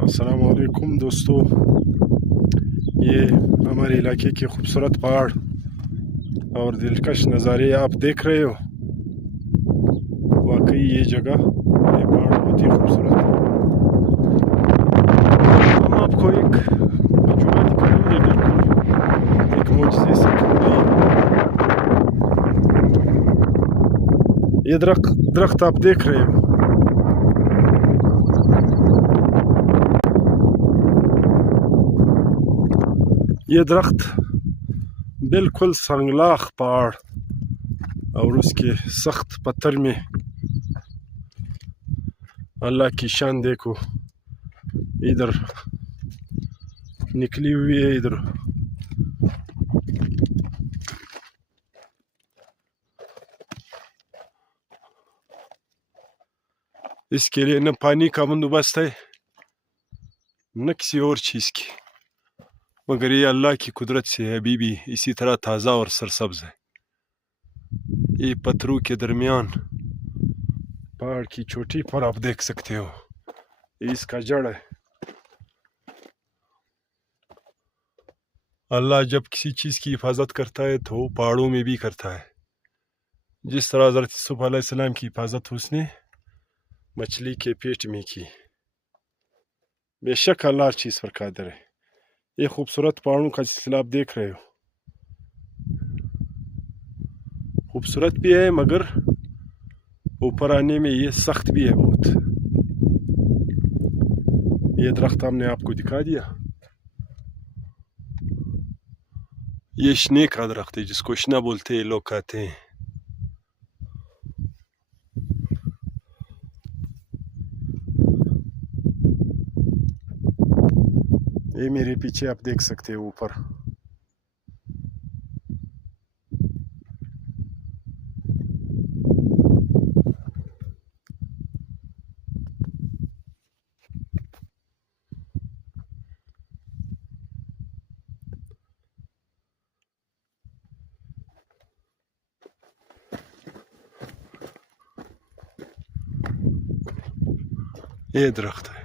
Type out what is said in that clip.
अस्सलाम वालेकुम दोस्तों, ये हमारे इलाके के खूबसूरत पहाड़ और दिलकश नज़ारे आप देख रहे हो। वाकई ये जगह, ये पहाड़ बहुत ही खूबसूरत है। हम आपको एक अजूबा दिखाएंगे, बिल्कुल एक मोजज़े से कम नहीं। ये दरख्त आप देख रहे हो, ये दरख्त बिल्कुल संगलाख पहाड़ और उसके सख्त पत्थर में अल्लाह की शान देखो। इधर निकली हुई है, इधर इसके लिए न पानी का बंदोबस्त है न किसी और चीज़ की, मगर ये अल्लाह की कुदरत से है। अभी भी इसी तरह ताज़ा और सरसब्ज है। ये पत्थरों के दरमियान पहाड़ की चोटी पर आप देख सकते हो, ये इसका जड़ है। अल्लाह जब किसी चीज़ की हिफाजत करता है तो पहाड़ों में भी करता है। जिस तरह हज़रत यूसुफ अलैहिस्सलाम की हिफाजत उसने मछली के पेट में की। बेशक अल्लाह हर चीज़ पर कादिर है। ये खूबसूरत पहाड़ों का सिलसिला आप देख रहे हो, खूबसूरत भी है मगर ऊपर आने में ये सख्त भी है बहुत। ये दरख्त हमने आपको दिखा दिया, ये शने का दरख्त है जिसको शना बोलते हैं, लोग कहते हैं। ये मेरे पीछे आप देख सकते हो ऊपर। ये दरख्त है।